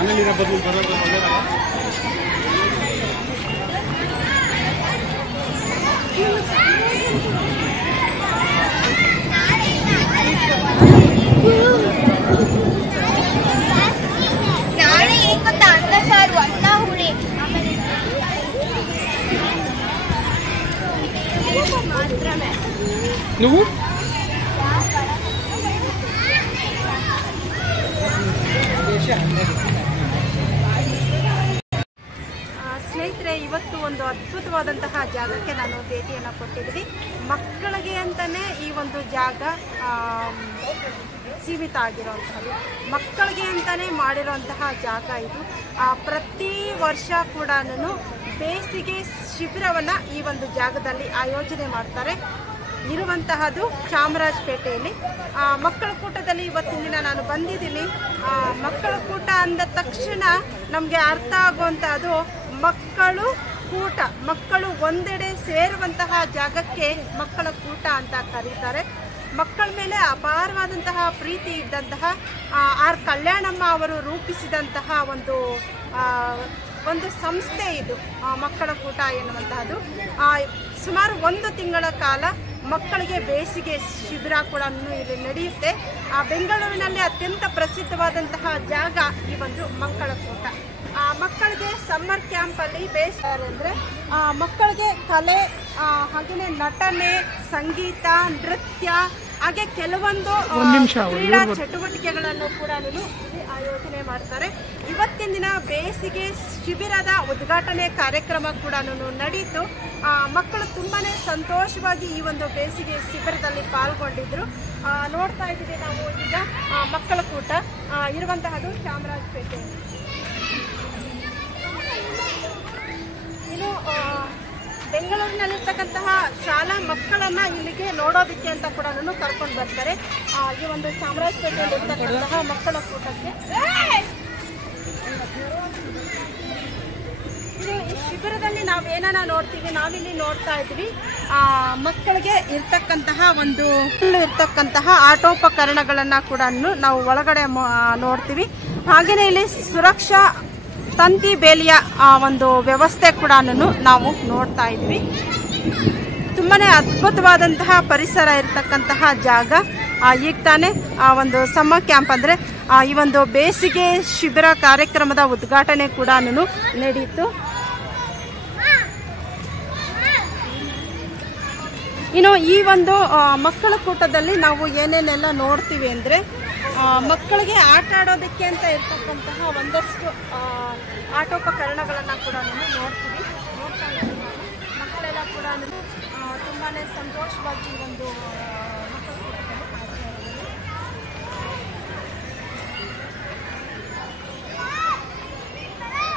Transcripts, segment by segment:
ನಾಳೆ ಏನ್ ಗೊತ್ತಾ, ಅನ್ನ ಸಾರು, ಅನ್ನ ಹುಳಿ, ಮಾತ್ರಮೇ ನೀವು ಸ್ನೇಹಿತರೆ, ಇವತ್ತು ಒಂದು ಅದ್ಭುತವಾದಂತಹ ಜಾಗಕ್ಕೆ ನಾನು ಭೇಟಿಯನ್ನು ಕೊಟ್ಟಿದ್ದೀನಿ. ಮಕ್ಕಳಿಗೆ ಅಂತಲೇ ಈ ಒಂದು ಜಾಗ ಸೀಮಿತ ಆಗಿರೋವಂಥದ್ದು, ಮಕ್ಕಳಿಗೆ ಅಂತಲೇ ಮಾಡಿರೋಂತಹ ಜಾಗ ಇದು. ಪ್ರತಿ ವರ್ಷ ಕೂಡ ಬೇಸಿಗೆ ಶಿಬಿರವನ್ನು ಈ ಒಂದು ಜಾಗದಲ್ಲಿ ಆಯೋಜನೆ ಮಾಡ್ತಾರೆ. ಇರುವಂತಹದ್ದು ಚಾಮರಾಜಪೇಟೆಯಲ್ಲಿ. ಮಕ್ಕಳ ಕೂಟದಲ್ಲಿ ಇವತ್ತಿನ ದಿನ ನಾನು ಬಂದಿದ್ದೀನಿ. ಮಕ್ಕಳ ಕೂಟ ಅಂದ ತಕ್ಷಣ ನಮಗೆ ಅರ್ಥ ಆಗುವಂತಹದ್ದು ಮಕ್ಕಳು ಕೂಟ, ಮಕ್ಕಳು ಒಂದೆಡೆ ಸೇರುವಂತಹ ಜಾಗಕ್ಕೆ ಮಕ್ಕಳ ಕೂಟ ಅಂತ ಕರೀತಾರೆ. ಮಕ್ಕಳ ಮೇಲೆ ಅಪಾರವಾದಂತಹ ಪ್ರೀತಿ ಇದ್ದಂತಹ ಆರ್ ಕಲ್ಯಾಣಮ್ಮ ಅವರು ರೂಪಿಸಿದಂತಹ ಒಂದು ಸಂಸ್ಥೆ ಇದು ಮಕ್ಕಳ ಕೂಟ ಎನ್ನುವಂತಹದ್ದು. ಸುಮಾರು 1 ತಿಂಗಳ ಕಾಲ ಮಕ್ಕಳಿಗೆ ಬೇಸಿಗೆ ಶಿಬಿರ ಕೂಡ ಇಲ್ಲಿ ನಡೆಯುತ್ತೆ. ಬೆಂಗಳೂರಿನಲ್ಲಿ ಅತ್ಯಂತ ಪ್ರಸಿದ್ಧವಾದಂತಹ ಜಾಗ ಈ ಒಂದು ಮಕ್ಕಳ ಕೂಟ. ಮಕ್ಕಳಿಗೆ ಸಮ್ಮರ್ ಕ್ಯಾಂಪಲ್ಲಿ ಬೇಸಿಗೆ ಅಂದರೆ ಮಕ್ಕಳಿಗೆ ಕಲೆ, ಹಾಗೆಯೇ ನಟನೆ, ಸಂಗೀತ, ನೃತ್ಯ, ಹಾಗೆ ಕೆಲವೊಂದು ಕ್ರೀಡಾ ಚಟುವಟಿಕೆಗಳನ್ನು ಕೂಡ ಇಲ್ಲಿ ಆಯೋಜನೆ ಮಾಡ್ತಾರೆ. ಇವತ್ತಿನ ದಿನ ಬೇಸಿಗೆ ಶಿಬಿರದ ಉದ್ಘಾಟನೆ ಕಾರ್ಯಕ್ರಮ ಕೂಡ ನಡೆಯಿತು. ಮಕ್ಕಳು ತುಂಬಾನೇ ಸಂತೋಷವಾಗಿ ಈ ಒಂದು ಬೇಸಿಗೆ ಶಿಬಿರದಲ್ಲಿ ಪಾಲ್ಗೊಂಡಿದ್ರು. ನೋಡ್ತಾ ಇದ್ದೀವಿ ನಾವು ಈಗ ಮಕ್ಕಳ ಕೂಟ ಇರುವಂತಹದ್ದು ಚಾಮರಾಜಪೇಟೆ. ಇನ್ನು ಬೆಂಗಳೂರಿನಲ್ಲಿರ್ತಕ್ಕಂತಹ ಶಾಲಾ ಮಕ್ಕಳನ್ನ ಇಲ್ಲಿಗೆ ನೋಡೋದಕ್ಕೆ ಅಂತ ಕೂಡ ಕರ್ಕೊಂಡು ಬರ್ತಾರೆ. ಈ ಒಂದು ಚಾಮರಾಜಪೇಟೆಯಲ್ಲಿ ಇರ್ತಕ್ಕಂತಹ ಮಕ್ಕಳ ಕೂಟಕ್ಕೆ ಇದು ಈ ಶಿಬಿರದಲ್ಲಿ ನಾವೇನ ನೋಡ್ತೀವಿ, ನಾವಿಲ್ಲಿ ನೋಡ್ತಾ ಇದ್ವಿ ಮಕ್ಕಳಿಗೆ ಇರ್ತಕ್ಕಂತಹ ಆಟೋಪಕರಣಗಳನ್ನ ಕೂಡ ನಾವು ಒಳಗಡೆ ನೋಡ್ತೀವಿ. ಹಾಗೇನೆ ಇಲ್ಲಿ ಸುರಕ್ಷಾ ತಂತಿ ಬೇಲಿಯ ಒಂದು ವ್ಯವಸ್ಥೆ ಕೂಡ ನಾವು ನೋಡ್ತಾ ಇದ್ವಿ. ತುಂಬಾನೇ ಅದ್ಭುತವಾದಂತಹ ಪರಿಸರ ಇರತಕ್ಕಂತಹ ಜಾಗ. ಈಗ ತಾನೇ ಒಂದು ಸಮ್ಮರ್ ಕ್ಯಾಂಪ್ ಅಂದರೆ ಈ ಒಂದು ಬೇಸಿಗೆ ಶಿಬಿರ ಕಾರ್ಯಕ್ರಮದ ಉದ್ಘಾಟನೆ ಕೂಡ ನಡೆಯಿತು. ಇನ್ನು ಈ ಒಂದು ಮಕ್ಕಳ ಕೂಟದಲ್ಲಿ ನಾವು ಏನೇನೆಲ್ಲ ನೋಡ್ತೀವಿ ಅಂದರೆ ಮಕ್ಕಳಿಗೆ ಆಟ ಆಡೋದಕ್ಕೆ ಅಂತ ಇರ್ತಕ್ಕಂತಹ ಒಂದಷ್ಟು ಆಟೋಪಕರಣಗಳನ್ನು ಕೂಡ ನೋಡ್ತೀವಿ. ಮಕ್ಕಳೆಲ್ಲ ಕೂಡ ತುಂಬಾ ಸಂತೋಷವಾಗಿ ಒಂದು ಮಕ್ಕಳ ಕೂಟದಲ್ಲಿ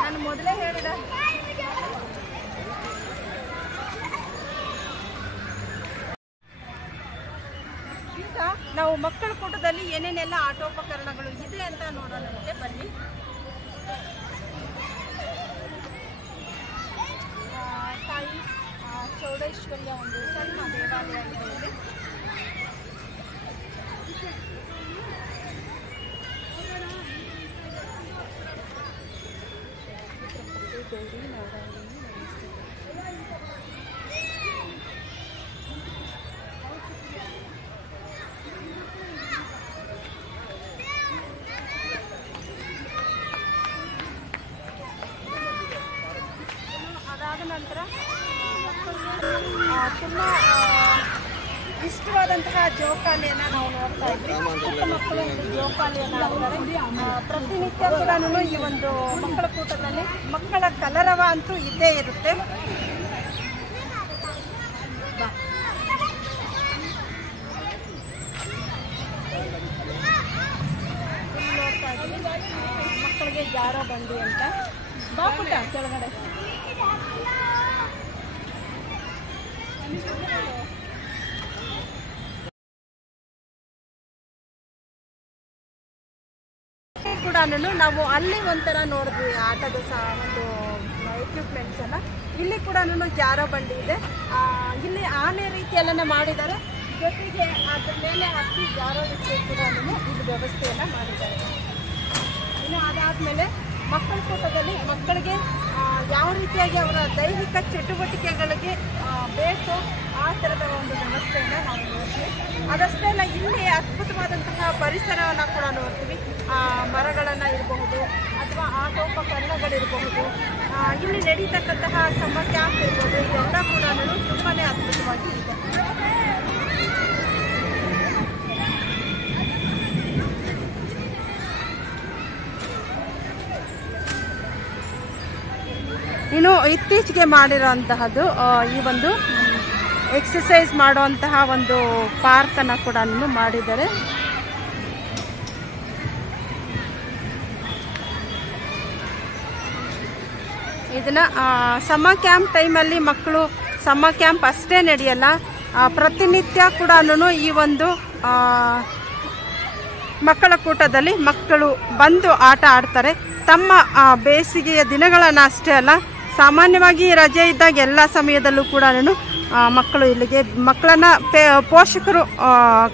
ನಾನು ಮೊದಲೇ ಹೇಳಿದ ನಾವು ಮಕ್ಕಳ ಕೂಟದಲ್ಲಿ ಏನೇನೆಲ್ಲ ಆಟೋಪಕರಣಗಳು ಇದೆ ಅಂತ ನೋಡೋಣಂತೆ ಬನ್ನಿ. ತಾಯಿ ಚೌಡೇಶ್ವರಿಯ ಒಂದು ಸಣ್ಣ ದೇವಾಲಯ ಇದೆ ಇಲ್ಲಿ. ನಂತರ ತುಂಬ ಇಷ್ಟವಾದಂತಹ ಜೋಕಾಲಿಯನ್ನು ನಾವು ನೋಡ್ತಾ ಇದ್ವಿ. ಪುಟ್ಟ ಮಕ್ಕಳು ಜೋಕಾಲಿಯನ್ನು ಆಡ್ತಾರೆ. ಪ್ರತಿನಿತ್ಯ ಕೂಡ ಈ ಒಂದು ಮಕ್ಕಳ ಕೂಟದಲ್ಲಿ ಮಕ್ಕಳ ಕಲರವ ಅಂತೂ ಇದ್ದೇ ಇರುತ್ತೆ. ನೋಡ್ತಾ ಇದ್ವಿ ಮಕ್ಕಳಿಗೆ ಜಾರೋ ಬಂಡಿ ಅಂತ. ಬಾಪುಟ ಕೆಳಗಡೆ ಕೂಡ ನಾವು ಅಲ್ಲಿ ಒಂಥರ ನೋಡಿದ್ವಿ ಆಟದ ಒಂದು ಎಕ್ವಿಪ್ಮೆಂಟ್ಸ್ ಎಲ್ಲ. ಇಲ್ಲಿ ಕೂಡ ಜಾರೋ ಬಂಡಿ ಇದೆ. ಇಲ್ಲಿ ಆನೆ ರೀತಿಯೆಲ್ಲ ಮಾಡಿದ್ದಾರೆ. ಜೊತೆಗೆ ಅದ್ರ ಮೇಲೆ ಹತ್ತಿ ಜಾರೋದಕ್ಕೆ ಕೂಡ ಇದು ವ್ಯವಸ್ಥೆಯನ್ನ ಮಾಡಿದ್ದಾರೆ. ಇನ್ನು ಅದಾದ್ಮೇಲೆ ಮಕ್ಕಳ ಕೂಟದಲ್ಲಿ ಮಕ್ಕಳಿಗೆ ಯಾವ ರೀತಿಯಾಗಿ ಅವರ ದೈಹಿಕ ಚಟುವಟಿಕೆಗಳಿಗೆ ಬೇಕೋ ಆ ಥರದ ಒಂದು ವ್ಯವಸ್ಥೆಯನ್ನು ನಾವು ನೋಡ್ತೀವಿ. ಅದಷ್ಟೇ ಅಲ್ಲ, ಇಲ್ಲಿ ಅದ್ಭುತವಾದಂತಹ ಪರಿಸರವನ್ನು ಕೂಡ ನೋಡ್ತೀವಿ. ಮರಗಳನ್ನು ಇರಬಹುದು ಅಥವಾ ಆಟೋಪಕರಣಗಳಿರಬಹುದು, ಇಲ್ಲಿ ನಡೀತಕ್ಕಂತಹ ಸಮ್ಮರ್ ಕ್ಯಾಂಪ್ ಇರ್ಬೋದು, ಇದೆಲ್ಲ ಕೂಡ ತುಂಬಾ ಅದ್ಭುತವಾಗಿ ಇದೆ. ಇನ್ನು ಇತ್ತೀಚೆಗೆ ಮಾಡಿರೋಂತಹದ್ದು ಈ ಒಂದು ಎಕ್ಸಸೈಸ್ ಮಾಡುವಂತಹ ಒಂದು ಪಾರ್ಕನ್ನು ಕೂಡ ಮಾಡಿದ್ದಾರೆ. ಇದನ್ನು ಸಮ್ಮರ್ ಕ್ಯಾಂಪ್ ಟೈಮಲ್ಲಿ ಮಕ್ಕಳು ಸಮ್ಮರ್ ಕ್ಯಾಂಪ್ ಅಷ್ಟೇ ನಡೆಯಲ್ಲ, ಪ್ರತಿನಿತ್ಯ ಕೂಡ ಈ ಒಂದು ಮಕ್ಕಳ ಕೂಟದಲ್ಲಿ ಮಕ್ಕಳು ಬಂದು ಆಟ ಆಡ್ತಾರೆ. ತಮ್ಮ ಬೇಸಿಗೆಯ ದಿನಗಳನ್ನು ಅಷ್ಟೇ ಅಲ್ಲ, ಸಾಮಾನ್ಯವಾಗಿ ರಜೆ ಇದ್ದಾಗ ಎಲ್ಲ ಸಮಯದಲ್ಲೂ ಕೂಡ ಮಕ್ಕಳು ಇಲ್ಲಿಗೆ ಮಕ್ಕಳನ್ನ ಪೋಷಕರು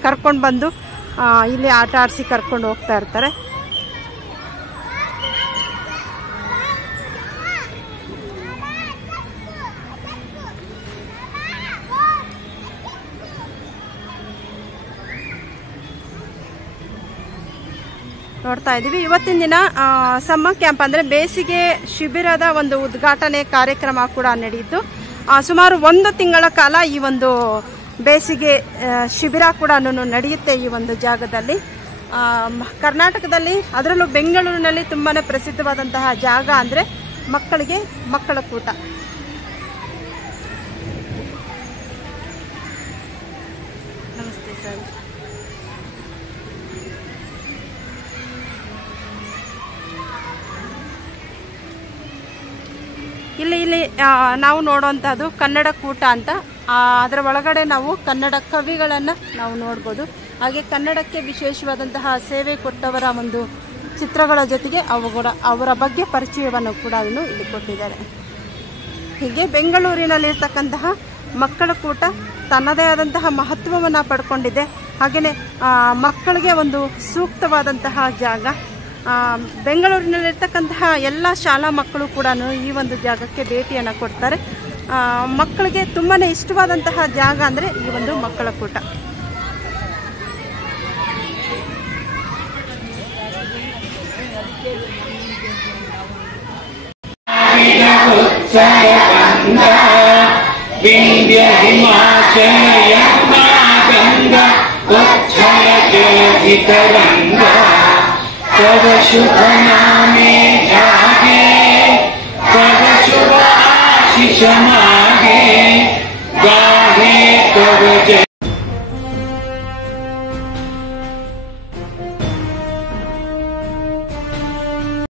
ಕರ್ಕೊಂಡು ಬಂದು ಇಲ್ಲಿ ಆಟ ಆಡಿಸಿ ಕರ್ಕೊಂಡು ಹೋಗ್ತಾ ಇರ್ತಾರೆ. ನೋಡ್ತಾ ಇದ್ದೀವಿ. ಇವತ್ತಿನ ದಿನ ಸಮ್ಮರ್ ಕ್ಯಾಂಪ್ ಅಂದರೆ ಬೇಸಿಗೆ ಶಿಬಿರದ ಒಂದು ಉದ್ಘಾಟನೆ ಕಾರ್ಯಕ್ರಮ ಕೂಡ ನಡೆಯಿತು. ಸುಮಾರು 1 ತಿಂಗಳ ಕಾಲ ಈ ಒಂದು ಬೇಸಿಗೆ ಶಿಬಿರ ಕೂಡ ನಡೆಯುತ್ತೆ ಈ ಒಂದು ಜಾಗದಲ್ಲಿ. ಕರ್ನಾಟಕದಲ್ಲಿ ಅದರಲ್ಲೂ ಬೆಂಗಳೂರಿನಲ್ಲಿ ತುಂಬಾ ಪ್ರಸಿದ್ಧವಾದಂತಹ ಜಾಗ ಅಂದರೆ ಮಕ್ಕಳ ಕೂಟ. ನಮಸ್ತೆ ಸರ್. ಇಲ್ಲಿ ನಾವು ನೋಡುವಂಥದ್ದು ಕನ್ನಡ ಕೂಟ ಅಂತ. ಅದರ ಒಳಗಡೆ ನಾವು ಕನ್ನಡ ಕವಿಗಳನ್ನು ನಾವು ನೋಡ್ಬೋದು. ಹಾಗೆ ಕನ್ನಡಕ್ಕೆ ವಿಶೇಷವಾದಂತಹ ಸೇವೆ ಕೊಟ್ಟವರ ಒಂದು ಚಿತ್ರಗಳ ಜೊತೆಗೆ ಅವರ ಬಗ್ಗೆ ಪರಿಚಯವನ್ನು ಕೂಡ ಇಲ್ಲಿ ಕೊಟ್ಟಿದ್ದಾರೆ. ಹೀಗೆ ಬೆಂಗಳೂರಿನಲ್ಲಿರ್ತಕ್ಕಂತಹ ಮಕ್ಕಳ ಕೂಟ ತನ್ನದೇ ಆದಂತಹ ಮಹತ್ವವನ್ನು ಪಡ್ಕೊಂಡಿದೆ. ಹಾಗೆಯೇ ಮಕ್ಕಳಿಗೆ ಒಂದು ಸೂಕ್ತವಾದಂತಹ ಜಾಗ. ಬೆಂಗಳೂರಿನಲ್ಲಿರ್ತಕ್ಕಂತಹ ಎಲ್ಲ ಶಾಲಾ ಮಕ್ಕಳು ಕೂಡ ಈ ಒಂದು ಜಾಗಕ್ಕೆ ಭೇಟಿಯನ್ನು ಕೊಡ್ತಾರೆ. ಮಕ್ಕಳಿಗೆ ತುಂಬಾ ಇಷ್ಟವಾದಂತಹ ಜಾಗ ಅಂದರೆ ಈ ಒಂದು ಮಕ್ಕಳ ಕೂಟ. तव शुभ नामे जागे, तव शुभ आशीष मागे, गाहे तव जय।